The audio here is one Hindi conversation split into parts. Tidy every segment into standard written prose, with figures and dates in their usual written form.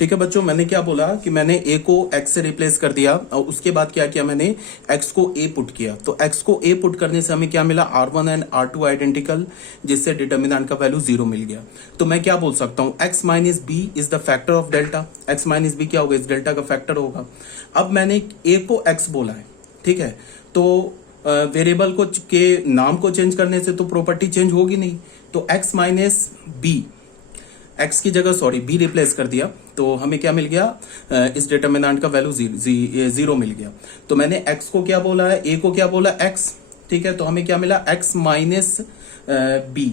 ठीक है बच्चों, मैंने क्या बोला कि मैंने a को x से रिप्लेस कर दिया और उसके बाद क्या किया, मैंने x को a पुट किया। तो x को a पुट करने से हमें क्या मिला, r1 एंड r2 आइडेंटिकल, जिससे डिटर्मिनेंट का वैल्यू 0 मिल गया। तो मैं क्या बोल सकता हूँ, x minus B is the factor of delta. x minus B क्या होगा, इस डेल्टा का फैक्टर होगा। अब मैंने a को x बोला है, ठीक है, तो वेरिएबल को के नाम को चेंज करने से तो प्रॉपर्टी चेंज होगी नहीं। तो x माइनस बी, x की जगह सॉरी b रिप्लेस कर दिया, तो हमें क्या मिल गया, इस डिटर्मिनेंट का वैल्यू 0 मिल गया। तो मैंने x को क्या बोला है, a को क्या बोला x, ठीक है, तो हमें क्या मिला, x minus B.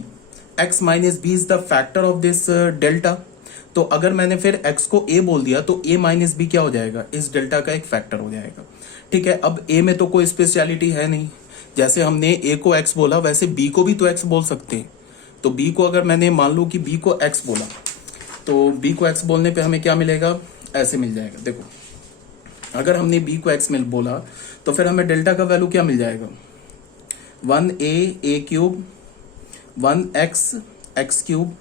x minus B is the factor of this delta. तो अगर मैंने फिर x को a बोल दिया तो a माइनस बी क्या हो जाएगा, इस डेल्टा का एक फैक्टर हो जाएगा। ठीक है, अब a में तो कोई स्पेशलिटी है नहीं, जैसे हमने a को x बोला वैसे b को भी तो x बोल सकते हैं। तो b को अगर मैंने मान लो कि b को x बोला, तो b को x बोलने पे हमें क्या मिलेगा, ऐसे मिल जाएगा। देखो, अगर हमने b को x मिल बोला तो फिर हमें डेल्टा का वैल्यू क्या मिल जाएगा, 1a cube, 1x x cube,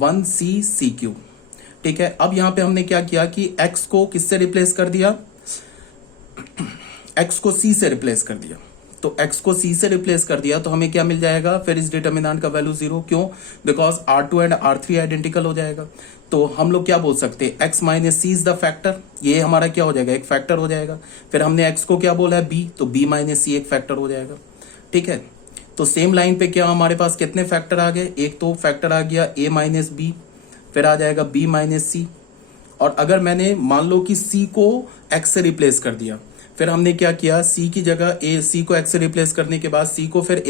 1c c cube. ठीक है, अब यहां पे हमने क्या किया कि x को किससे रिप्लेस कर दिया, x को c से रिप्लेस कर दिया। तो x को c से रिप्लेस कर दिया तो हमें क्या मिल जाएगा, फिर इस डिटर्मिनेंट का वैल्यू 0। क्यों, because r2 and r3 identical हो जाएगा। तो हम लोग क्या बोल सकते हैं, x minus C is the factor, ये हमारा क्या हो जाएगा, एक फैक्टर हो जाएगा। फिर हमने x को क्या बोला है, b, तो b माइनस सी एक फैक्टर हो जाएगा। ठीक है, तो सेम लाइन पे क्या हमारे पास कितने फैक्टर आ गए, एक तो फैक्टर आ गया a माइनस बी, फिर आ जाएगा b माइनस सी। और अगर मैंने मान लो कि c को x से रिप्लेस कर दिया, फिर हमने क्या किया, c की जगह c को x से रिप्लेस करने के बाद c को फिर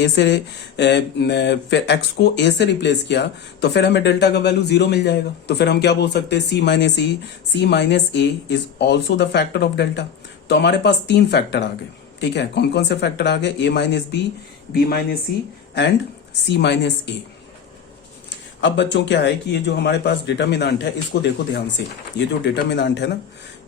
फिर x को a से रिप्लेस किया, तो फिर हमें डेल्टा का वैल्यू 0 मिल जाएगा। तो फिर हम क्या बोल सकते हैं, c minus a is also the factor of delta. तो हमारे पास 3 फैक्टर आ गए। ठीक है, कौन कौन से फैक्टर आ गए, a minus B, b minus C and c minus a। अब बच्चों क्या है कि ये जो हमारे पास डिटर्मिनेंट है, इसको देखो ध्यान से। ये जो डिटर्मिनेंट है ना,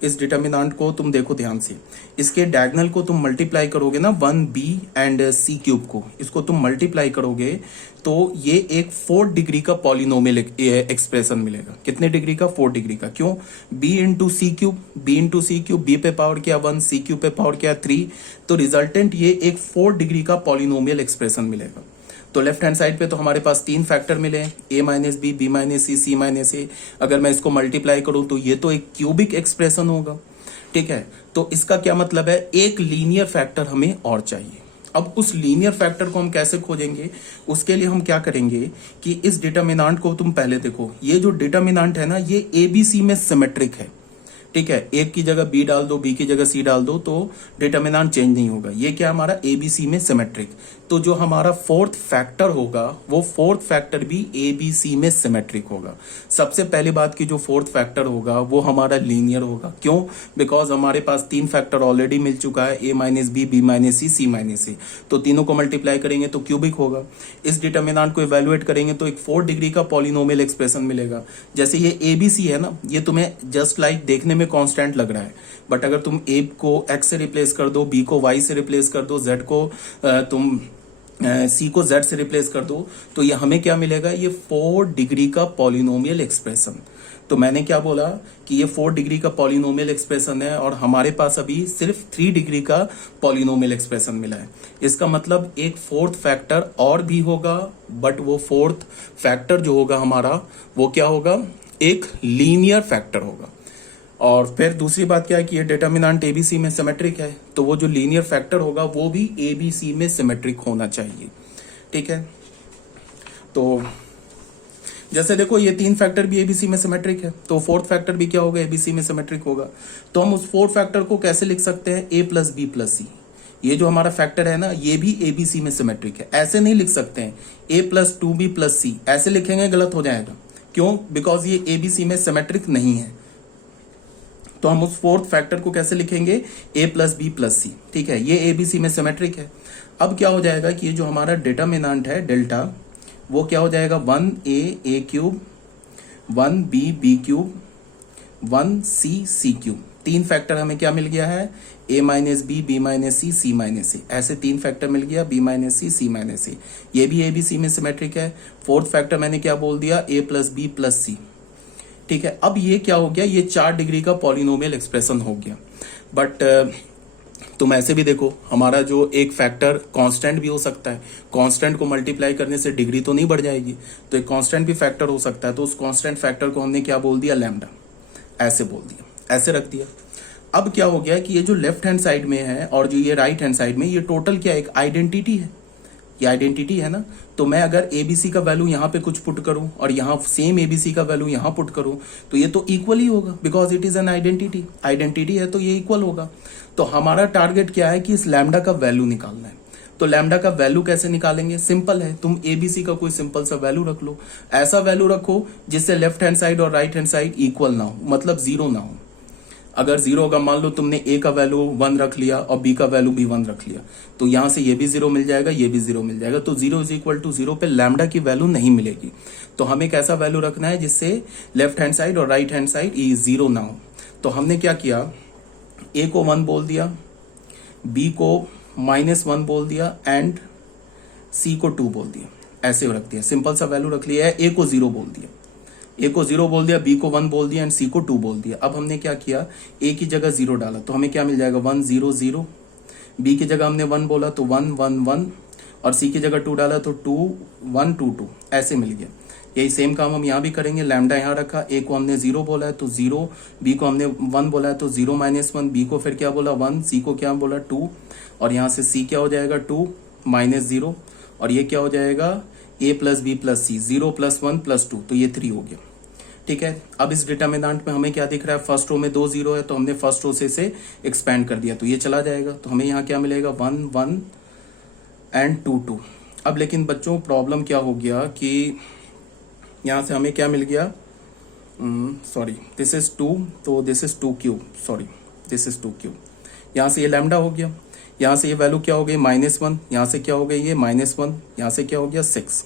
इस डिटर्मिनेंट को तुम देखो ध्यान से। इसके डायगोनल को तुम मल्टीप्लाई करोगे ना, 1b एंड c क्यूब को, इसको तुम मल्टीप्लाई करोगे तो ये एक 4 डिग्री का पॉलिनोमियल एक्सप्रेशन मिलेगा। कितने डिग्री का, 4 डिग्री का। क्यों, b इंटू सी क्यूब, b पे पावर क्या 1, सी क्यूब पे पावर क्या 3, तो रिजल्टेंट ये एक 4 डिग्री का पॉलिनोमियल एक्सप्रेशन मिलेगा। तो लेफ्ट हैंड साइड पे तो हमारे पास 3 फैक्टर मिले, a minus B, B minus C, C minus A. अगर मैं इसको मल्टीप्लाई करूं तो ये तो एक क्यूबिक एक्सप्रेशन होगा। ठीक है, तो इसका क्या मतलब है, एक लीनियर फैक्टर हमें और चाहिए। अब उस लीनियर फैक्टर को हम कैसे खोजेंगे, उसके लिए हम क्या करेंगे कि इस डिटर्मिनेंट को तुम पहले देखो। ये जो डिटर्मिनेंट है ना, ये एबीसी में सिमेट्रिक है। ठीक है, एक की जगह बी डाल दो, बी की जगह सी डाल दो, तो डिटर्मिनेंट चेंज नहीं होगा। ये क्या हमारा एबीसी में सिमेट्रिक। तो जो हमारा फोर्थ फैक्टर होगा, वो फोर्थ फैक्टर भी एबीसी में सिमेट्रिक होगा। सबसे पहली बात की, जो फोर्थ फैक्टर होगा वो हमारा लीनियर होगा। क्यों, बिकॉज हमारे पास 3 फैक्टर ऑलरेडी मिल चुका है, A minus B, B minus C, C minus ए। तो तीनों को मल्टीप्लाई करेंगे तो क्यूबिक होगा। इस डिटर्मिनेंट को इवेल्युएट करेंगे तो एक 4 डिग्री का पॉलिनोमियल एक्सप्रेशन मिलेगा। जैसे ये एबीसी है ना, ये तुम्हें जस्ट लाइक देखने में कांस्टेंट लग रहा है, बट अगर तुम ए को एक्स से रिप्लेस कर दो, बी को वाई से रिप्लेस कर दो, जेड को तुम सी को जेड से रिप्लेस कर दो, तो ये हमें क्या मिलेगा, ये 4 डिग्री का पॉलिनोमियल एक्सप्रेशन। तो मैंने क्या बोला कि ये 4 डिग्री का पॉलिनोमियल एक्सप्रेशन है और हमारे पास अभी सिर्फ 3 डिग्री का पॉलिनोमियल एक्सप्रेशन मिला है। इसका मतलब एक फोर्थ फैक्टर और भी होगा, बट वो फोर्थ फैक्टर जो होगा हमारा, वो क्या होगा, एक लीनियर फैक्टर होगा। और फिर दूसरी बात क्या है कि ये डिटर्मिनेंट एबीसी में सिमेट्रिक है, तो वो जो लीनियर फैक्टर होगा वो भी एबीसी में सिमेट्रिक होना चाहिए। ठीक है, तो जैसे देखो ये 3 फैक्टर भी एबीसी में सिमेट्रिक है, तो फोर्थ फैक्टर भी क्या होगा, एबीसी में सिमेट्रिक होगा। तो हम उस फोर्थ फैक्टर को कैसे लिख सकते हैं, ए प्लस बी प्लस सी। ये जो हमारा फैक्टर है ना, ये भी एबीसी में सिमेट्रिक है। ऐसे नहीं लिख सकते हैं ए प्लस 2b प्लस सी, ऐसे लिखेंगे गलत हो जाएगा। क्यों, बिकॉज ये एबीसी में सिमेट्रिक नहीं है। तो हम उस फोर्थ फैक्टर को कैसे लिखेंगे, ए प्लस बी प्लस सी। ठीक है, ये एबीसी में सिमेट्रिक है। अब क्या हो जाएगा कि ये जो हमारा डिटर्मिनेंट है डेल्टा, वो क्या हो जाएगा, 1a cube, 1b B cube, 1c C cube. 3 factor हमें क्या मिल गया है, a minus B, B minus C, C minus A. ऐसे 3 फैक्टर मिल गया, b minus C, C minus A. ये भी एबीसी में सिमेट्रिक है। फोर्थ फैक्टर मैंने क्या बोल दिया, a plus B plus C. ठीक है, अब ये क्या हो गया, ये 4 डिग्री का पॉलिनोमियल एक्सप्रेशन हो गया। बट तुम ऐसे भी देखो, हमारा जो एक फैक्टर कांस्टेंट भी हो सकता है, कांस्टेंट को मल्टीप्लाई करने से डिग्री तो नहीं बढ़ जाएगी, तो एक कांस्टेंट भी फैक्टर हो सकता है। तो उस कांस्टेंट फैक्टर को हमने क्या बोल दिया, लैम्डा, ऐसे बोल दिया, ऐसे रख दिया। अब क्या हो गया कि ये जो लेफ्ट हैंड साइड में है और जो ये राइट हैंड साइड में, ये टोटल क्या, एक आइडेंटिटी है, ये आइडेंटिटी है ना। तो मैं अगर एबीसी का वैल्यू यहाँ पे कुछ पुट करूं और यहाँ सेम एबीसी का वैल्यू यहाँ पुट करूं, तो ये तो इक्वल ही होगा, because it is an identity, identity है तो ये इक्वल होगा। तो हमारा टारगेट क्या है कि इस लैम्डा का वैल्यू निकालना है। तो लैम्डा का वैल्यू कैसे निकालेंगे, सिंपल है, तुम एबीसी का कोई सिंपल सा वैल्यू रख लो, ऐसा वैल्यू रखो जिससे लेफ्ट हैंड साइड और राइट हैंड साइड इक्वल ना हो, मतलब जीरो ना हो। अगर जीरो होगा, मान लो तुमने ए का वैल्यू 1 रख लिया और बी का वैल्यू भी 1 रख लिया, तो यहां से ये भी जीरो मिल जाएगा, ये भी जीरो मिल जाएगा। तो 0 इज इक्वल टू 0 पे लैम्डा की वैल्यू नहीं मिलेगी। तो हमें कैसा वैल्यू रखना है जिससे लेफ्ट हैंड साइड और राइट हैंड साइड जीरो ना हो। तो हमने क्या किया, ए को 1 बोल दिया, बी को -1 बोल दिया एंड सी को 2 बोल दिया, ऐसे रख दिया, सिंपल सा वैल्यू रख लिया है। ए को 0 बोल दिया, ए को 0 बोल दिया, बी को 1 बोल दिया एंड सी को 2 बोल दिया। अब हमने क्या किया, ए की जगह 0 डाला तो हमें क्या मिल जाएगा, 1 0 0। बी की जगह हमने 1 बोला तो 1 1 1 और सी की जगह 2 डाला तो 2 1 2 2, ऐसे मिल गया। यही सेम काम हम यहाँ भी करेंगे। लैम्डा यहाँ रखा, ए को हमने 0 बोला है तो 0, बी को हमने 1 बोला है तो 0 -1, बी को फिर क्या बोला 1, सी को क्या बोला 2, और यहाँ से सी क्या हो जाएगा 2 -0, और ये क्या हो जाएगा a plus B plus C, 0 + 1 + 2, तो ये 3 हो गया। ठीक है, अब इस डिटरमिनेंट में हमें क्या दिख रहा है, फर्स्ट रो में 2 0 है तो हमने फर्स्ट रो से इसे एक्सपेंड कर दिया, तो ये चला जाएगा। तो हमें यहाँ क्या मिलेगा, 1 1 एंड 2 2। अब लेकिन बच्चों प्रॉब्लम क्या हो गया कि यहाँ से हमें क्या मिल गया, सॉरी दिस इज 2, तो this is 2 cube, sorry this is 2 cube. यहाँ से ये लैम्डा हो गया, यहाँ से ये वैल्यू क्या हो गई -1, यहाँ से क्या हो गई ये -1, यहाँ से क्या हो गया 6।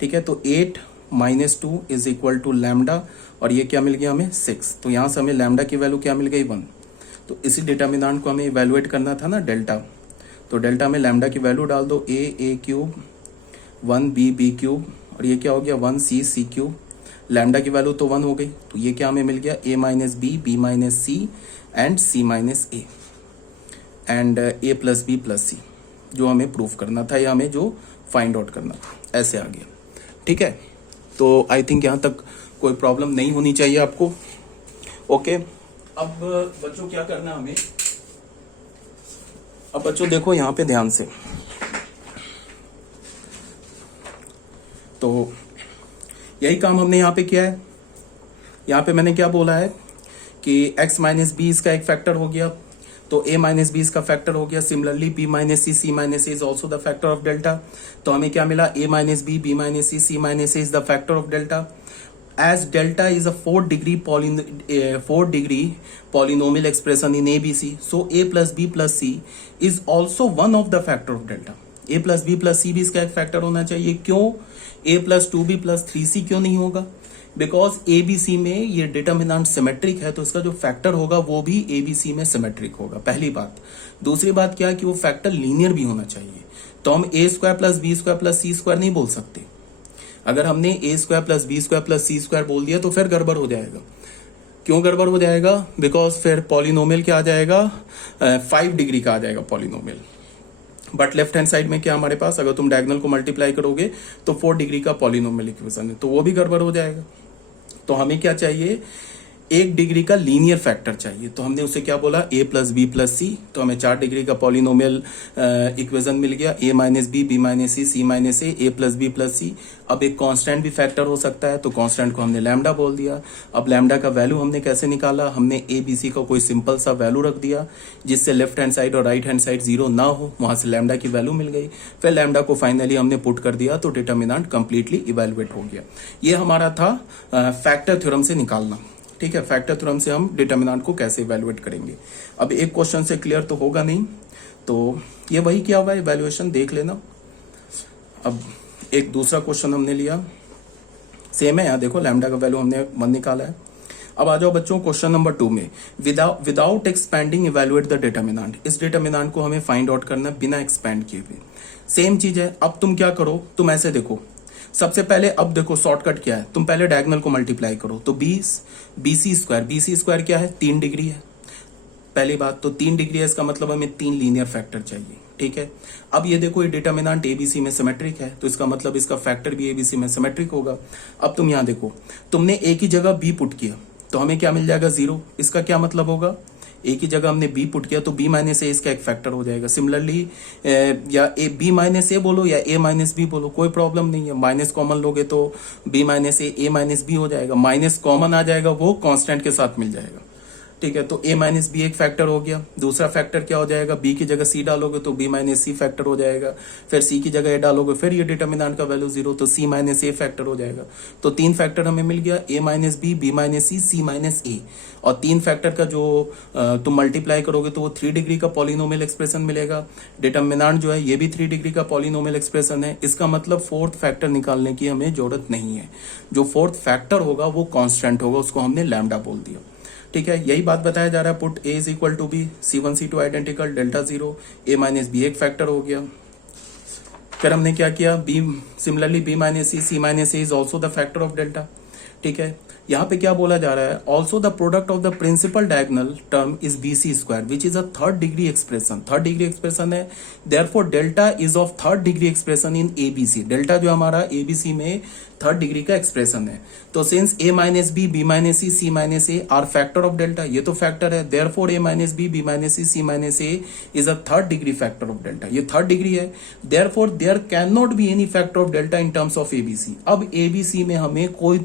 ठीक है, तो 8 - 2 इज इक्वल टू लैम्डा, और ये क्या मिल गया हमें 6। तो यहाँ से हमें लैम्डा की वैल्यू क्या मिल गई 1। तो इसी डिटर्मिनेंट को हमें इवेलुएट करना था ना, डेल्टा। तो डेल्टा में लैम्डा की वैल्यू डाल दो, a क्यूब 1 b क्यूब, और ये क्या हो गया 1 c क्यूब। लैम्डा की वैल्यू तो 1 हो गई, तो ये क्या हमें मिल गया a - b - c and c - a and a + b + c, जो हमें प्रूफ करना था या हमें जो फाइंड आउट करना था, ऐसे आ गया। ठीक है, तो आई थिंक यहाँ तक कोई प्रॉब्लम नहीं होनी चाहिए आपको। ओके, अब बच्चों क्या करना हमें, अब बच्चों देखो यहाँ पे ध्यान से, तो यही काम हमने यहाँ पे किया है। यहाँ पे मैंने क्या बोला है कि x - b इसका एक फैक्टर हो गया, तो a - b इसका फैक्टर हो गया। Similarly b - c, c - a is also the factor of delta. तो हमें क्या मिला, a - b, b - c, c - a is the factor of delta. As delta is a 4 degree polynomial expression in ABC, so a plus b plus c is also one of the factor of delta. a plus b plus c भी इसका एक फैक्टर होना चाहिए। क्यों a plus 2b plus 3c क्यों नहीं होगा, बिकॉज ABC में ये डिटर्मिनेंट सिमेट्रिक है, तो इसका जो फैक्टर होगा वो भी ABC में सिमेट्रिक होगा, पहली बात। दूसरी बात क्या है कि वो फैक्टर लीनियर भी होना चाहिए। तो हम a² + b² + c² नहीं बोल सकते। अगर हमने a² + b² + c² बोल दिया तो फिर गड़बड़ हो जाएगा। क्यों गड़बड़ हो जाएगा, बिकॉज फिर पॉलिनोमियल क्या आ जाएगा, 5 डिग्री का आ जाएगा polynomial. But left hand side में क्या हमारे पास, अगर तुम डायगोनल को मल्टीप्लाई करोगे तो 4 डिग्री का पॉलिनोमियल इक्वेशन है, तो वो भी गड़बड़ हो जाएगा। तो हमें क्या चाहिए, 1 डिग्री का लीनियर फैक्टर चाहिए। तो हमने उसे क्या बोला, a + b + c, तो हमें 4 डिग्री का पॉलिनोमियल इक्वेशन मिल गया, a - b, b - c, c - a, a + b + c। अब एक कांस्टेंट भी फैक्टर हो सकता है, तो कांस्टेंट को हमने लैम्डा बोल दिया। अब लैम्डा का वैल्यू हमने कैसे निकाला, हमने a b c का कोई सिंपल सा वैल्यू रख दिया जिससे लेफ्ट हैंड साइड और राइट हैंड साइड जीरो ना हो, वहां से लैम्डा की वैल्यू मिल गई। फिर लैम्डा को फाइनली हमने पुट कर दिया, तो डिटर्मिनेंट कंप्लीटली इवेलुएट हो गया। ये हमारा था फैक्टर थ्योरम से निकालना। ठीक है, फैक्टर थ्योरम से हम डिटर्मिनेंट को कैसे इवेलुएट करेंगे। अब एक क्वेश्चन से क्लियर तो होगा नहीं, तो ये वही क्या हुआ, इवेल्युएशन देख लेना। अब एक दूसरा क्वेश्चन हमने लिया, सेम है, यहाँ देखो लैम्डा का वैल्यू हमने 1 निकाला है। अब आ जाओ बच्चों क्वेश्चन नंबर 2 में, without expanding evaluate the determinant. इस डिटर्मिनेंट को हमें फाइंड आउट करना बिना एक्सपैंड किए हुए। सेम चीज है। अब तुम क्या करो, तुम ऐसे देखो, सबसे पहले अब देखो शॉर्टकट क्या है, तुम पहले डायगोनल को मल्टीप्लाई करो, तो 20 बीसी स्क्वायर क्या है 3 डिग्री है पहली बात, तो 3 डिग्री है, इसका मतलब हमें 3 लीनियर फैक्टर चाहिए। ठीक है, अब ये देखो ये डिटर्मिनेंट एबीसी में सिमेट्रिक है, तो इसका मतलब इसका फैक्टर भी एबीसी में सिमेट्रिक होगा। अब तुम यहां देखो, तुमने ए की जगह बी पुट किया तो हमें क्या मिल जाएगा 0। इसका क्या मतलब होगा, ए की जगह हमने बी पुट किया तो बी माइनस ए इसका एक फैक्टर हो जाएगा। सिमिलरली या ए बी माइनस ए बोलो या ए माइनस बी बोलो, कोई प्रॉब्लम नहीं है, माइनस कॉमन लोगे तो बी माइनस ए माइनस बी हो जाएगा, माइनस कॉमन आ जाएगा वो कांस्टेंट के साथ मिल जाएगा। ठीक है, तो a माइनस बी एक फैक्टर हो गया। दूसरा फैक्टर क्या हो जाएगा, b की जगह c डालोगे तो b माइनस सी फैक्टर हो जाएगा, फिर c की जगह a डालोगे फिर ये डिटर्मिनेंट का वैल्यू 0 तो c माइनस ए फैक्टर हो जाएगा। तो 3 फैक्टर हमें मिल गया, a minus B, b minus C, c minus A, और 3 फैक्टर का जो तुम मल्टीप्लाई करोगे तो वो 3 डिग्री का पॉलिनोमियल एक्सप्रेशन मिलेगा। डिटर्मिनेंट जो है ये भी 3 डिग्री का पॉलिनोमियल एक्सप्रेशन है। इसका मतलब फोर्थ फैक्टर निकालने की हमें जरूरत नहीं है, जो फोर्थ फैक्टर होगा वो कांस्टेंट होगा, उसको हमने लैम्डा बोल दिया। ठीक है, यही बात बताया जा रहा है, put a is equal to B, c1 c2 identical, delta 0, a minus B एक फैक्टर हो गया। फिर हमने क्या किया, b similarly b minus C minus A is also the factor of delta. ठीक है, यहाँ पे क्या बोला जा रहा है, also the product of the principal diagonal term is BC square which is a third degree expression. Third degree expression है, therefore delta is of third degree expression in ABC. Delta जो हमारा एबीसी में थर्ड डिग्री का एक्सप्रेशन है, तो since a minus B, B minus C, C minus A are factor of delta, ये तो फैक्टर है, therefore a minus B, B minus C, C minus A is a third degree factor of delta, ये थर्ड डिग्री है, therefore there can not be any factor of delta in terms of ABC. अब एबीसी में हमें कोई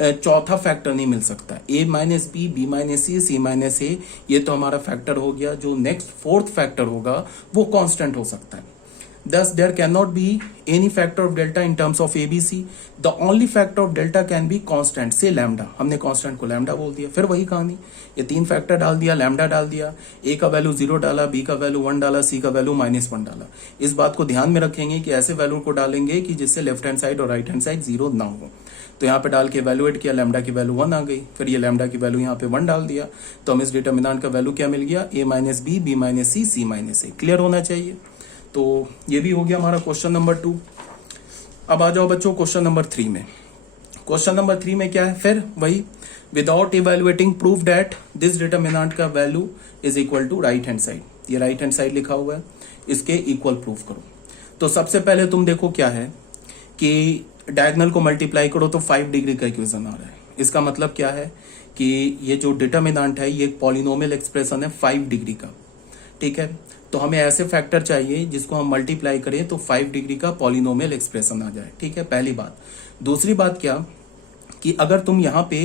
चौथा फैक्टर नहीं मिल सकता, a minus B, B minus C, C minus A, ये तो हमारा फैक्टर हो गया। जो नेक्स्ट फोर्थ फैक्टर होगा वो कांस्टेंट हो सकता है। Thus, there cannot be any factor of delta in terms of ABC. The only factor of delta can be constant, say lambda. हमने constant को lambda बोल दिया। फिर वही कहानी, ये 3 फैक्टर डाल दिया, lambda डाल दिया, a का वैल्यू 0 डाला, b का वैल्यू 1 डाला, c का वैल्यू -1 डाला। इस बात को ध्यान में रखेंगे कि ऐसे वैल्यू को डालेंगे कि जिससे लेफ्ट हैंड साइड और राइट हैंड साइड 0 ना हो। तो यहाँ पे डाल के वैल्यूएट किया, लैम्डा की वैल्यू 1 आ गई, फिर ये लैम्डा की वैल्यू यहाँ पे 1 डाल दिया, तो हमें इस डिटर्मिनेंट का वैल्यू क्या मिल गया, a minus B, B minus C, C minus A. Clear होना चाहिए। तो ये भी हो गया हमारा क्वेश्चन नंबर 2। अब आ जाओ बच्चों क्वेश्चन नंबर 3 में। क्वेश्चन नंबर 3 में क्या है, फिर वही, without evaluating prove that this determinant का value is equal to right hand side, ये राइट हैंड साइड लिखा हुआ है, इसके इक्वल प्रूव करो। तो सबसे पहले तुम देखो क्या है कि डायगोनल को मल्टीप्लाई करो तो 5 डिग्री का इक्वेशन आ रहा है। इसका मतलब क्या है कि ये जो डिटर्मिनेंट है ये एक पॉलिनोमियल एक्सप्रेशन है 5 डिग्री का। ठीक है, तो हमें ऐसे फैक्टर चाहिए जिसको हम मल्टीप्लाई करें तो 5 डिग्री का पॉलिनोमियल एक्सप्रेशन आ जाए। ठीक है, पहली बात। दूसरी बात क्या कि अगर तुम यहाँ पे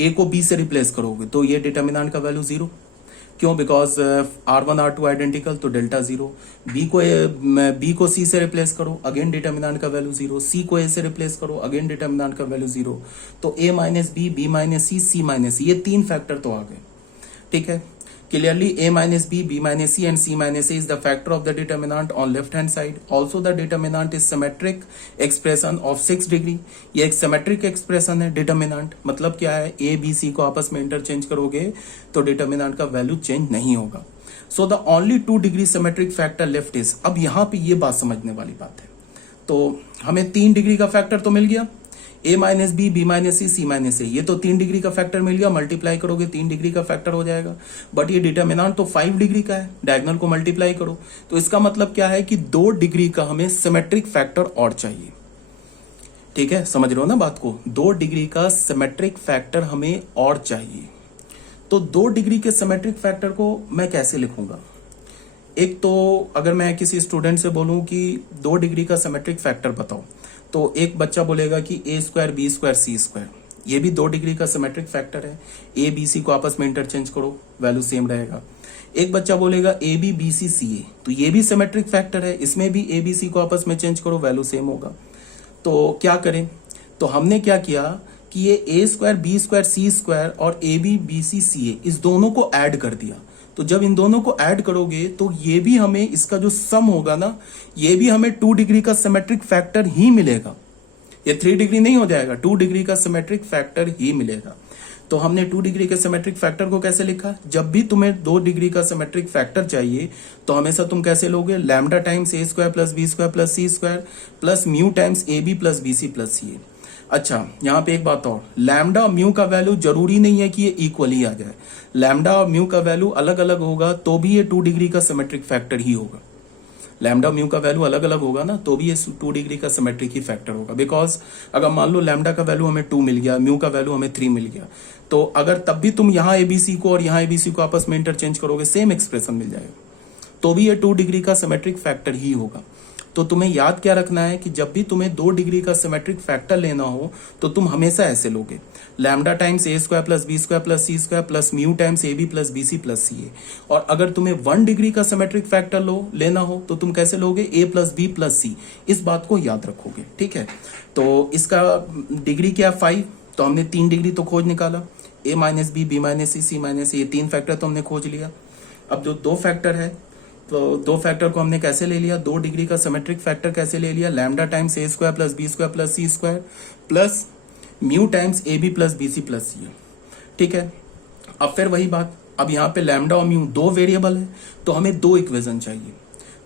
a को b से रिप्लेस करोगे तो ये डिटर्मिनेंट का वैल्यू 0, क्यों, बिकॉज R1 R2 आइडेंटिकल, तो डेल्टा 0। b को c से रिप्लेस करो, अगेन डिटर्मिनेंट का वैल्यू 0। c को a से रिप्लेस करो, अगेन डिटर्मिनेंट का वैल्यू 0। तो a minus B, B minus C, C minus, ये 3 फैक्टर तो आ गए। ठीक है, clearly a minus b, b minus c and c minus a is the factor of the determinant on left hand side. Also the determinant is symmetric expression of 6 degree. ये एक symmetric expression है determinant, मतलब क्या है, a b c को आपस में इंटरचेंज करोगे तो determinant का वैल्यू चेंज नहीं होगा। So the only 2 degree symmetric factor left is, अब यहाँ पे ये बात समझने वाली बात है, तो हमें 3 डिग्री का फैक्टर तो मिल गया, a minus B, B minus C, C minus A, ये तो 3 डिग्री का फैक्टर मिल गया, मल्टीप्लाई करोगे 3 डिग्री का फैक्टर हो जाएगा। बट ये डिटर्मिनेंट तो 5 डिग्री का है, डायगोनल को मल्टीप्लाई करो तो इसका मतलब क्या है कि 2 डिग्री का हमें सिमेट्रिक फैक्टर और चाहिए। ठीक है, समझ रहे हो ना बात को, 2 डिग्री का सिमेट्रिक फैक्टर हमें और चाहिए। तो 2 डिग्री के सिमेट्रिक फैक्टर को मैं कैसे लिखूंगा, एक तो अगर मैं किसी स्टूडेंट से बोलूं कि 2 डिग्री का सिमेट्रिक फैक्टर बताओ, तो एक बच्चा बोलेगा कि a square, B square, C square, ये भी 2 डिग्री का सिमेट्रिक फैक्टर है। a बी सी को आपस में इंटरचेंज करो, वैल्यू सेम रहेगा। एक बच्चा बोलेगा a B, B C, C ए, तो ये भी सिमेट्रिक फैक्टर है, इसमें भी a बी सी को आपस में चेंज करो, वैल्यू सेम होगा। तो क्या करें, तो हमने क्या किया कि ये a square, B square, C square और a B, B C, C A, इस दोनों को ऐड कर दिया। तो जब इन दोनों को ऐड करोगे तो ये भी हमें, इसका जो सम होगा ना, ये भी हमें 2 डिग्री का सिमेट्रिक फैक्टर ही मिलेगा। ये 3 डिग्री नहीं हो जाएगा, 2 डिग्री का सिमेट्रिक फैक्टर ही मिलेगा। तो हमने 2 डिग्री के सिमेट्रिक फैक्टर को कैसे लिखा, जब भी तुम्हें 2 डिग्री का सिमेट्रिक फैक्टर चाहिए तो हमेशा तुम कैसे लोगे, lambda times A square plus B square plus C square plus mu times A B plus B C plus C A. अच्छा, यहाँ पे एक बात और, लैम्डा और म्यू का वैल्यू जरूरी नहीं है कि ये इक्वल ही आ जाए। लैम्डा और म्यू का वैल्यू अलग अलग होगा तो भी ये 2 डिग्री का सिमेट्रिक फैक्टर ही होगा। लैम्डा म्यू का वैल्यू अलग अलग होगा ना, तो भी ये 2 डिग्री का सिमेट्रिक ही फैक्टर होगा। बिकॉज अगर मान लो लैम्डा का वैल्यू हमें 2 मिल गया, म्यू का वैल्यू हमें 3 मिल गया, तो अगर तब भी तुम यहाँ एबीसी को और यहाँ एबीसी को आपस में इंटरचेंज करोगे, सेम एक्सप्रेशन मिल जाएगा, तो भी ये 2 डिग्री का सिमेट्रिक फैक्टर ही होगा। तो तुम्हें याद क्या रखना है कि जब भी तुम्हें 2 डिग्री का सिमेट्रिक फैक्टर लेना हो तो तुम हमेशा ऐसे लोगे, lambda times A square plus B square plus C square plus mu times A B plus B C plus C A. और अगर तुम्हें 1 डिग्री का सिमेट्रिक फैक्टर लेना हो तो तुम कैसे लोगे, ए प्लस बी प्लस सी। इस बात को याद रखोगे, ठीक है। तो इसका डिग्री क्या, 5, तो हमने 3 डिग्री तो खोज निकाला, ए minus B minus C minus ए, 3 फैक्टर तो हमने खोज लिया। अब जो 2 फैक्टर है, तो 2 फैक्टर को हमने कैसे ले लिया, 2 डिग्री का सिमेट्रिक फैक्टर कैसे ले लिया, lambda times A square plus B square plus C square plus mu times A B plus B C plus C, ठीक है। अब फिर वही बात, अब यहाँ पे लैम्डा और म्यू 2 वेरिएबल है तो हमें 2 इक्वेशन चाहिए।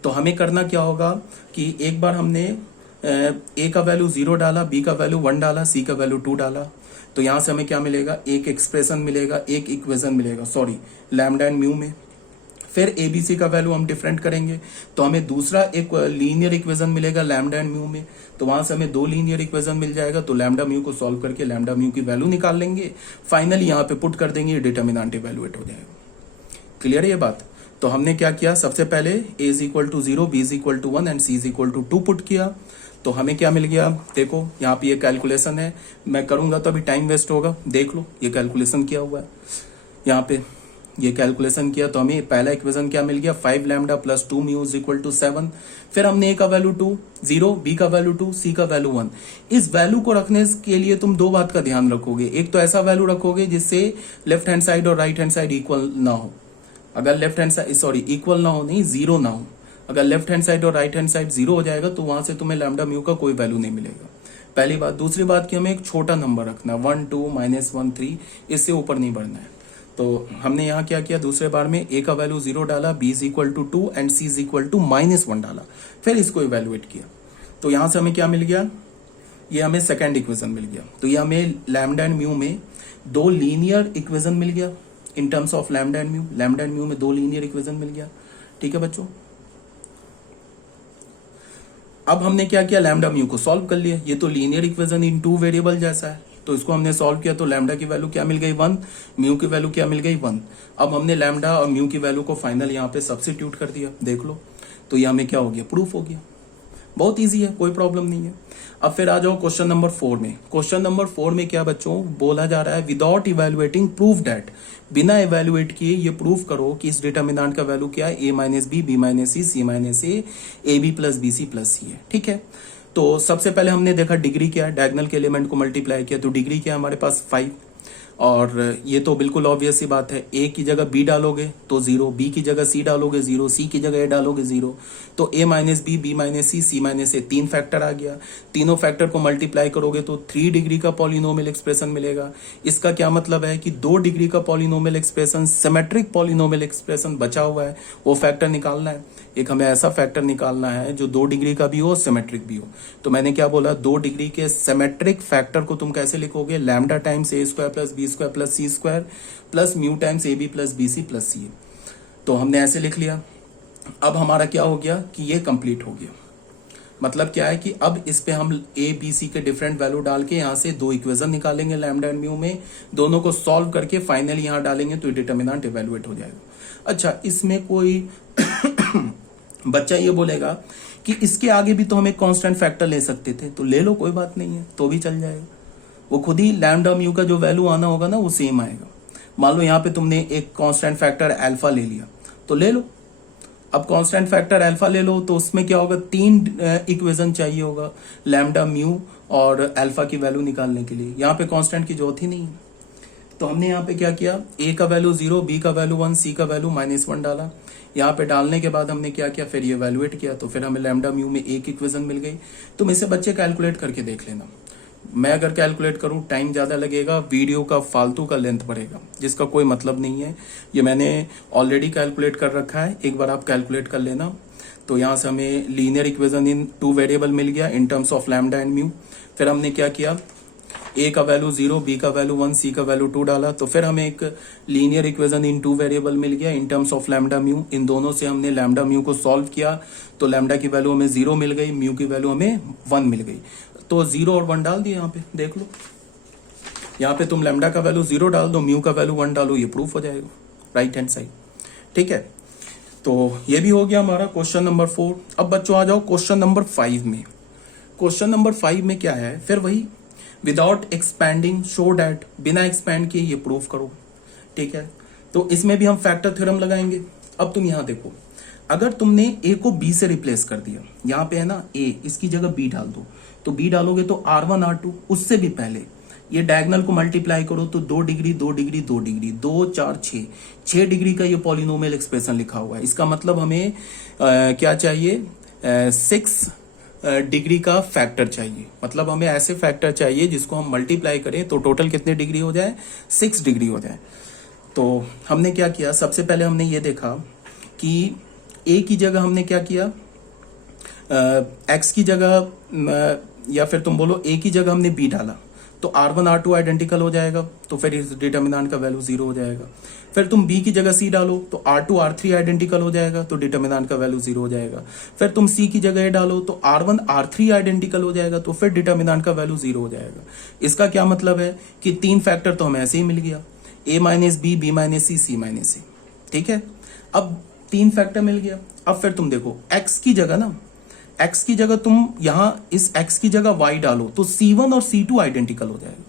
तो हमें करना क्या होगा कि एक बार हमने ए का वैल्यू 0 डाला, बी का वैल्यू 1 डाला, सी का वैल्यू 2 डाला, तो यहां से हमें क्या मिलेगा, एक एक्सप्रेशन मिलेगा, एक इक्वेशन मिलेगा, सॉरी, लैम्डा एंड म्यू में। फिर एबीसी का वैल्यू हम डिफरेंट करेंगे तो हमें दूसरा एक लीनियर इक्वेशन मिलेगा लैम्डा एंड म्यू में, तो वहां से हमें 2 लीनियर इक्वेशन मिल जाएगा। तो लैम्डा म्यू को सॉल्व करके लैम्डा म्यू की वैल्यू निकाल लेंगे, फाइनली यहाँ पे पुट कर देंगे, डिटर्मिनेंट इवैल्यूएट हो जाएगा। क्लियर है ये बात। तो हमने क्या किया, सबसे पहले A is equal to 0, B is equal to 1 and C is equal to 2 put किया। तो हमें क्या मिल गया, देखो यहाँ पे ये कैलकुलेशन है, मैं करूंगा तो अभी टाइम वेस्ट होगा, देख लो ये कैलकुलेशन किया हुआ है, यहाँ पे ये कैलकुलेशन किया तो हमें पहला इक्वेशन क्या मिल गया, 5 lambda plus 2 mu is equal to 7। फिर हमने ए का वैल्यू 2 0, बी का वैल्यू 2, सी का वैल्यू 1। इस वैल्यू को रखने के लिए तुम 2 बात का ध्यान रखोगे, एक तो ऐसा वैल्यू रखोगे जिससे लेफ्ट हैंड साइड और राइट हैंड साइड इक्वल ना हो। अगर left hand side sorry equal ना हो, नहीं 0 ना हो, अगर लेफ्ट हैंड साइड और राइट हैंड साइड 0 हो जाएगा तो वहां से तुम्हें लैम्डा म्यू का कोई वैल्यू नहीं मिलेगा, पहली बात। दूसरी बात कि हमें एक छोटा नंबर रखना, 1 2 -1 3, इससे ऊपर नहीं बढ़ना है। तो हमने यहाँ क्या किया, दूसरे बार में ए का वैल्यू 0 डाला, B is equal to 2 and C is equal to -1 डाला, फिर इसको इवेल्युएट किया। तो यहाँ से हमें क्या मिल गया, ये हमें सेकंड इक्वेशन मिल गया। तो ये हमें लैम्डा एंड म्यू में 2 लीनियर इक्वेशन मिल गया in terms of lambda and mu. Lambda and mu में 2 लीनियर इक्वेशन मिल गया, ठीक है बच्चों। अब हमने क्या किया, लैम्डा म्यू को सॉल्व कर लिया। ये तो लीनियर इक्वेशन इन 2 वेरिएबल जैसा है, तो इसको हमने सॉल्व किया तो लैम्डा की वैल्यू क्या मिल गई 1, म्यू की वैल्यू क्या मिल गई 1। अब हमने लैम्डा और म्यू की वैल्यू को फाइनल यहाँ पे सब्स्टिट्यूट कर दिया, देख लो, तो ये हमें क्या हो गया, प्रूफ हो गया। बहुत इजी है, कोई प्रॉब्लम नहीं है। अब फिर आ जाओ क्वेश्चन नंबर 4 में। क्वेश्चन नंबर 4 में क्या बच्चों बोला जा रहा है, विदाउट इवेल्युएटिंग प्रूफ दैट, बिना इवेल्युएट किए ये प्रूफ करो कि इस डिटर्मिनेंट का वैल्यू क्या है, A minus B minus C minus A B plus B C plus C है, ठीक है। तो सबसे पहले हमने देखा डिग्री क्या है, डायगोनल के एलिमेंट को मल्टीप्लाई किया, तो डिग्री क्या है हमारे पास 5। और ये तो बिल्कुल ऑब्वियस सी बात है, ए की जगह बी डालोगे तो 0, बी की जगह सी डालोगे 0, सी की जगह ए डालोगे 0, तो ए minus B minus C minus ए, 3 फैक्टर आ गया। तीनों फैक्टर को मल्टीप्लाई करोगे तो 3 डिग्री का पॉलिनोमियल एक्सप्रेशन मिलेगा। इसका क्या मतलब है कि 2 डिग्री का polynomial expression, symmetric polynomial expression बचा हुआ है, वो फैक्टर निकालना है। एक हमें ऐसा फैक्टर निकालना है जो 2 डिग्री का भी हो, सिमेट्रिक भी हो। तो मैंने क्या बोला, 2 डिग्री के सिमेट्रिक फैक्टर को तुम कैसे लिखोगे, lambda times A square plus B square plus C square plus mu times A B plus B C plus C. तो हमने ऐसे लिख लिया। अब हमारा क्या हो गया कि ये कंप्लीट हो गया। मतलब क्या है कि अब इस पे हम ए बी सी के डिफरेंट वैल्यू डाल के यहाँ से 2 इक्वेशन निकालेंगे लैम्डा एंड म्यू में, दोनों को सॉल्व करके फाइनली यहाँ डालेंगे तो डिटर्मिनेंट इवेल्युएट हो जाएगा। अच्छा, इसमें कोई बच्चा ये बोलेगा कि इसके आगे भी तो हम एक कांस्टेंट फैक्टर ले सकते थे, तो ले लो, कोई बात नहीं है, तो भी चल जाएगा। वो खुद ही लैम्डा म्यू का जो वैल्यू आना होगा ना वो सेम आएगा। मान लो यहाँ पे तुमने एक कांस्टेंट फैक्टर अल्फा ले लिया तो ले लो। अब कांस्टेंट फैक्टर अल्फा ले लो तो उसमें क्या होगा, 3 इक्वेशन चाहिए होगा लैम्डा म्यू और अल्फा की वैल्यू निकालने के लिए। यहाँ पे कांस्टेंट की जरूरत ही नहीं है। तो हमने यहाँ पे क्या किया, ए का वैल्यू 0, बी का वैल्यू 1, सी का वैल्यू -1 डाला। यहाँ पे डालने के बाद हमने क्या किया, फिर ये वैल्यूएट किया, तो फिर हमें लैम्डा म्यू में एक इक्वेशन मिल गई। तुम इसे बच्चे कैलकुलेट करके देख लेना। मैं अगर कैलकुलेट करूं टाइम ज़्यादा लगेगा, वीडियो का फालतू का लेंथ बढ़ेगा, जिसका कोई मतलब नहीं है। ये मैंने ऑलरेडी कैलकुलेट कर रखा है, एक बार आप कैलकुलेट कर लेना। तो यहाँ से हमें लीनियर इक्वेशन इन 2 वेरिएबल मिल गया in terms of lambda and mu. फिर हमने क्या किया, ए का वैल्यू 0, बी का वैल्यू 1, सी का वैल्यू 2 डाला। तो फिर हमें एक लीनियर इक्वेशन इन 2 वेरिएबल मिल गया in terms of lambda mu. इन दोनों से हमने लैम्डा म्यू को सॉल्व किया, तो लैम्डा की वैल्यू हमें 0 मिल गई, म्यू की वैल्यू हमें 1 मिल गई। तो 0 और 1 डाल दिए, यहाँ पे देख लो, यहाँ पे तुम लैम्डा का वैल्यू 0 डाल दो, म्यू का वैल्यू 1 डालो, ये प्रूफ हो जाएगा राइट हैंड साइड। ठीक है, तो ये भी हो गया हमारा क्वेश्चन नंबर 4। अब बच्चों आ जाओ क्वेश्चन नंबर 5 में। क्वेश्चन नंबर 5 में क्या है, फिर वही विदाउट एक्सपैंडिंग शो डैट, बिना एक्सपैंड किए ये प्रूफ करो। ठीक है, तो इसमें भी हम फैक्टर थ्योरम लगाएंगे। अब तुम यहां देखो, अगर तुमने ए को बी से रिप्लेस कर दिया, यहां पे है ना ए, इसकी जगह बी डाल दो, तो बी डालोगे तो R1 R2, उससे भी पहले ये डायगोनल को मल्टीप्लाई करो तो 2 डिग्री 2 डिग्री 2 डिग्री 2 4 6 डिग्री का ये पॉलिनोमियल एक्सप्रेशन लिखा हुआ है। इसका मतलब हमें क्या चाहिए, 6 डिग्री का फैक्टर चाहिए। मतलब हमें ऐसे फैक्टर चाहिए जिसको हम मल्टीप्लाई करें तो टोटल कितने डिग्री हो जाए, 6 डिग्री हो जाए। तो हमने क्या किया, सबसे पहले हमने ये देखा कि ए की जगह हमने क्या किया, एक्स की जगह या फिर तुम बोलो ए की जगह हमने बी डाला, तो R1 R2 आइडेंटिकल हो जाएगा, तो फिर इस डिटर्मिनेंट का वैल्यू 0 हो जाएगा। फिर तुम B की जगह C डालो तो R2 R3 आइडेंटिकल हो जाएगा, तो डिटर्मिनेंट का वैल्यू 0 हो जाएगा। फिर तुम C की जगह A डालो तो R1 R3 आइडेंटिकल हो जाएगा, तो फिर डिटर्मिनेंट का वैल्यू 0 हो जाएगा। इसका क्या मतलब है कि 3 फैक्टर तो हमें ऐसे ही मिल गया, A minus B, B minus C, C minus C. ठीक है, अब 3 फैक्टर मिल गया। अब फिर तुम देखो x की जगह ना, x की जगह तुम यहां इस x की जगह y डालो तो C1 और C2 आइडेंटिकल हो जाएगा।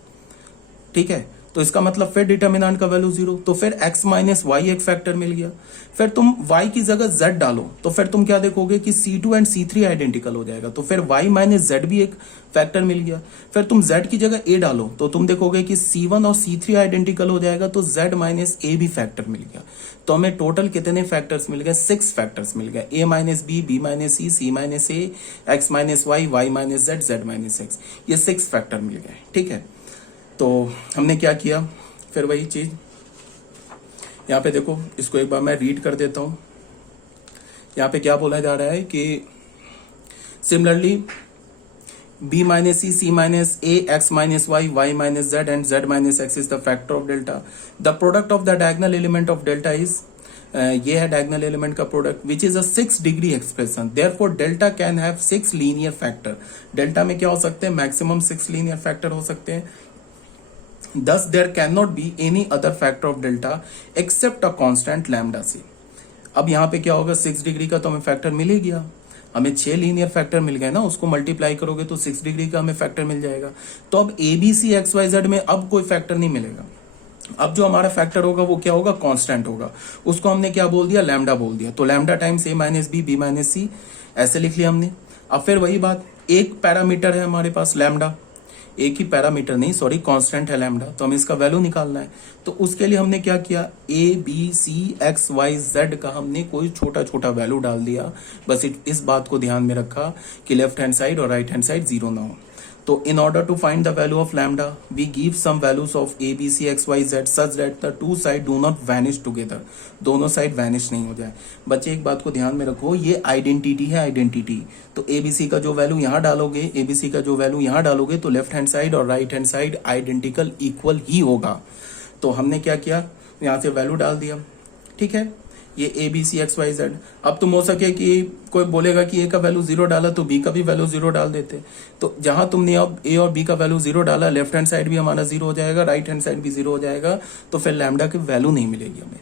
ठीक है, तो इसका मतलब फिर डिटर्मिनेंट का वैल्यू 0, तो फिर x माइनस वाई एक फैक्टर मिल गया। फिर तुम y की जगह z डालो तो फिर तुम क्या देखोगे कि C2 एंड C3 आइडेंटिकल हो जाएगा, तो फिर y माइनस z भी एक फैक्टर मिल गया। फिर तुम z की जगह a डालो तो तुम देखोगे कि C1 और C3 आइडेंटिकल हो जाएगा, तो z माइनस a भी फैक्टर मिल गया। तो हमें टोटल कितने फैक्टर्स मिल गए, 6 फैक्टर्स मिल गए, a minus B, b minus C, c minus a, x minus Y, y minus z, z minus x, ये 6 फैक्टर मिल गए। ठीक है, तो हमने क्या किया, फिर वही चीज यहाँ पे देखो, इसको एक बार मैं रीड कर देता हूं। यहाँ पे क्या बोला जा रहा है कि similarly b minus C, c minus a, x minus Y, y minus z and z minus x is the factor of delta. The product of the diagonal element of delta is, ये है डायगोनल एलिमेंट का product, which is a 6 degree expression. Therefore delta can have 6 linear factor. Delta में क्या हो सकते हैं, मैक्सिमम 6 लीनियर फैक्टर हो सकते हैं। Thus there cannot be any other factor of delta except a constant lambda c। अब यहाँ पे क्या होगा, 6 डिग्री का तो हमें फैक्टर मिल ही गया, हमें 6 लीनियर फैक्टर मिल गए ना, उसको मल्टीप्लाई करोगे तो 6 डिग्री का हमें फैक्टर मिल जाएगा। तो अब ABC XYZ में अब कोई फैक्टर नहीं मिलेगा। अब जो हमारा फैक्टर होगा वो क्या होगा, कांस्टेंट होगा। उसको हमने क्या बोल दिया, लैम्डा बोल दिया। तो lambda times a minus B, b minus C, ऐसे लिख लिया हमने। अब फिर वही बात, एक पैरामीटर है हमारे पास लैम्डा, एक ही पैरामीटर नहीं, सॉरी, कांस्टेंट है लैम्डा, तो हमें इसका वैल्यू निकालना है। तो उसके लिए हमने क्या किया, A B C X Y Z का हमने कोई छोटा छोटा वैल्यू डाल दिया। बस इस बात को ध्यान में रखा कि लेफ्ट हैंड साइड और राइट हैंड साइड 0 ना हो। तो in order to find the value of lambda, we give some values of a, b, c, x, y, z such that the two side do not vanish together। दोनों साइड वैनिश नहीं हो जाए। बच्चे एक बात को ध्यान में रखो, ये आइडेंटिटी है, आइडेंटिटी। तो ए बी सी का जो वैल्यू यहाँ डालोगे, ए बी सी का जो वैल्यू यहाँ डालोगे, तो लेफ्ट हैंड साइड और right hand side identical equal ही होगा। तो हमने क्या किया, यहाँ से वैल्यू डाल दिया। ठीक है, ये A B C X Y Z. अब तुम हो सके कि कोई बोलेगा कि ए का वैल्यू 0 डाला तो बी का भी वैल्यू 0 डाल देते। तो जहां तुमने अब ए और बी का वैल्यू 0 डाला, लेफ्ट हैंड साइड भी हमारा 0 हो जाएगा, राइट हैंड साइड भी 0 हो जाएगा, तो फिर लैम्डा की वैल्यू नहीं मिलेगी हमें।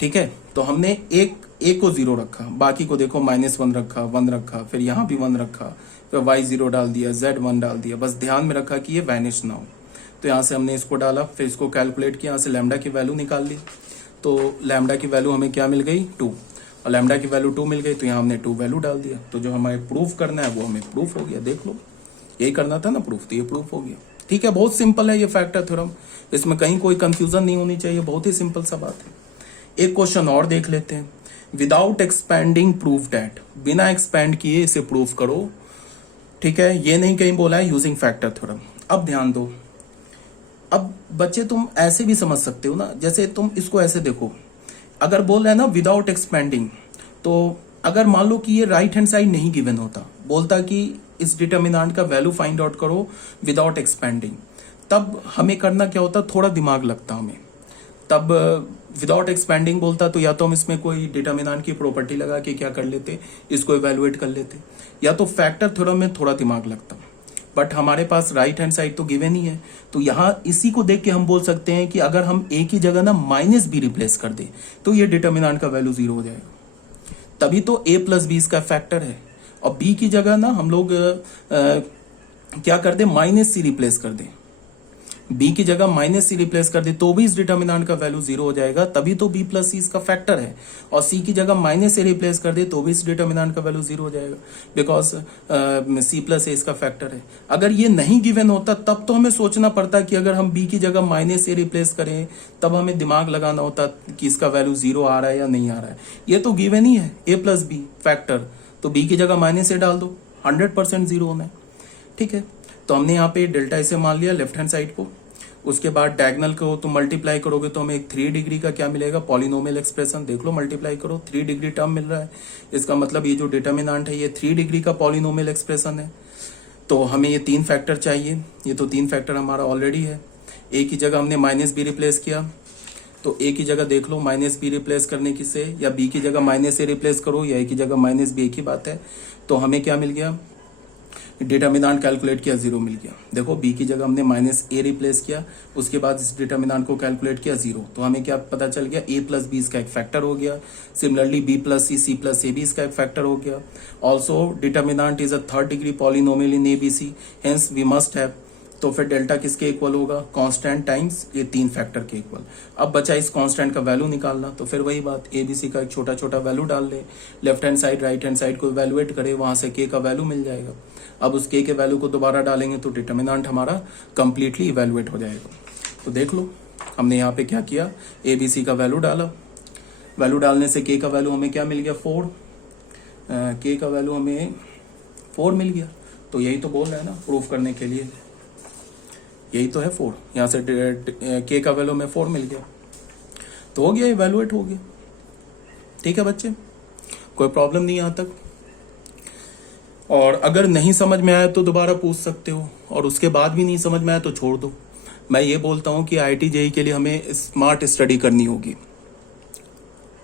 ठीक है, तो हमने एक को 0 रखा, बाकी को देखो -1 रखा, 1 रखा, फिर यहाँ भी 1 रखा, फिर y 0 डाल दिया, z 1 डाल दिया। बस ध्यान में रखा कि ये वैनिश ना हो। तो यहाँ से हमने इसको डाला, फिर इसको कैलकुलेट किया, यहाँ से लैम्डा की वैल्यू निकाल ली। तो लैम्डा की वैल्यू हमें क्या मिल गई, 2, और लैम्डा की वैल्यू 2 मिल गई, तो यहाँ हमने 2 वैल्यू डाल दिया। तो जो हमें प्रूफ करना है वो हमें प्रूफ हो गया। देख लो, यही करना था ना प्रूफ, तो ये प्रूफ हो गया। ठीक है, बहुत सिंपल है ये फैक्टर थ्योरम, इसमें कहीं कोई कंफ्यूजन नहीं होनी चाहिए, बहुत ही सिंपल सा बात है। एक क्वेश्चन और देख लेते हैं। विदाउट एक्सपैंडिंग प्रूफ डैट, बिना एक्सपैंड किए इसे प्रूफ करो। ठीक है, ये नहीं कहीं बोला है यूजिंग फैक्टर थ्योरम। अब ध्यान दो, अब बच्चे तुम ऐसे भी समझ सकते हो ना, जैसे तुम इसको ऐसे देखो, अगर बोल रहे हैं ना विदाउट एक्सपेंडिंग, तो अगर मान लो कि ये राइट हैंड साइड नहीं गिवन होता, बोलता कि इस डिटर्मिनेंट का वैल्यू फाइंड आउट करो विदाउट एक्सपेंडिंग, तब हमें करना क्या होता, थोड़ा दिमाग लगता हमें। तब विदाउट एक्सपेंडिंग बोलता तो या तो हम इसमें कोई डिटर्मिनेंट की प्रॉपर्टी लगा के क्या कर लेते, इसको इवेलुएट कर लेते, या तो फैक्टर थ्योरम में थोड़ा दिमाग लगता। बट हमारे पास राइट हैंड साइड तो गिवन ही है, तो यहाँ इसी को देख के हम बोल सकते हैं कि अगर हम ए की जगह ना माइनस बी रिप्लेस कर दे तो ये डिटर्मिनेंट का वैल्यू 0 हो जाएगा। तभी तो a प्लस बी इसका फैक्टर है। और b की जगह ना हम लोग क्या कर दे, माइनस सी रिप्लेस कर दे, b की जगह माइनस सी रिप्लेस कर दे तो भी इस डिटर्मिनेंट का वैल्यू 0 हो जाएगा। तभी तो b प्लस सी इसका फैक्टर है। और c की जगह माइनस से रिप्लेस कर दे तो भी इस डिटर्मिनेंट का वैल्यू 0 हो जाएगा, बिकॉज c प्लस ए इसका फैक्टर है। अगर ये नहीं गिवन होता तब तो हमें सोचना पड़ता कि अगर हम b की जगह माइनस से रिप्लेस करें, तब हमें दिमाग लगाना होता कि इसका वैल्यू 0 आ रहा है या नहीं आ रहा है। ये तो गिवन ही है a प्लस बी फैक्टर, तो b की जगह माइनस से डाल दो, 100% 0 होना है। ठीक है, तो हमने यहाँ पे डेल्टा ऐसे मान लिया लेफ्ट हैंड साइड को। उसके बाद डायगोनल को तो मल्टीप्लाई करोगे तो हमें एक 3 डिग्री का क्या मिलेगा, पॉलिनोमियल एक्सप्रेशन। देख लो, मल्टीप्लाई करो, 3 डिग्री टर्म मिल रहा है। इसका मतलब ये जो डिटर्मिनेंट है ये 3 डिग्री का पॉलिनोमियल एक्सप्रेशन है। तो हमें ये 3 फैक्टर चाहिए, ये तो 3 फैक्टर हमारा ऑलरेडी है। ए की जगह हमने माइनस बी रिप्लेस किया, तो ए की जगह देख लो माइनस बी रिप्लेस करने की से, या बी की जगह माइनस ए रिप्लेस करो, या ए की जगह माइनस बी, एक ही बात है। तो हमें क्या मिल गया, डिटर्मिनेंट कैलकुलेट किया 0 मिल गया। देखो बी की जगह हमने माइनस ए रिप्लेस किया, उसके बाद इस डिटर्मिनेंट को कैलकुलेट किया 0, तो हमें क्या पता चल गया, ए प्लस बी इसका एक फैक्टर हो गया। Similarly B plus C, C plus A भी इसका एक फैक्टर हो गया। Also determinant is a 3rd degree polynomial in A B C, hence we must have. तो फिर डेल्टा किसके इक्वल होगा, कांस्टेंट टाइम्स ये 3 फैक्टर के इक्वल। अब बचा इस कांस्टेंट का वैल्यू निकालना, तो फिर वही बात, ए बी सी का एक छोटा छोटा वैल्यू डाल ले, left hand side right hand side को इवेलुएट करे, वहां से के का वैल्यू मिल जाएगा। अब उस के वैल्यू को दोबारा डालेंगे तो डिटर्मिनेंट हमारा कंप्लीटली इवेलुएट हो जाएगा। तो देख लो हमने यहाँ पे क्या किया, ए बी सी का वैल्यू डाला, वैल्यू डालने से के का वैल्यू हमें क्या मिल गया, 4, के का वैल्यू हमें 4 मिल गया। तो यही तो बोल रहा है ना प्रूफ करने के लिए, यही तो है 4, यहाँ से के का वैल्यू में 4 मिल गया, तो हो गया, इवेलुएट हो गया। ठीक है बच्चे, कोई प्रॉब्लम नहीं यहाँ तक। और अगर नहीं समझ में आया तो दोबारा पूछ सकते हो, और उसके बाद भी नहीं समझ में आया तो छोड़ दो। मैं ये बोलता हूँ कि IIT JEE के लिए हमें स्मार्ट स्टडी करनी होगी।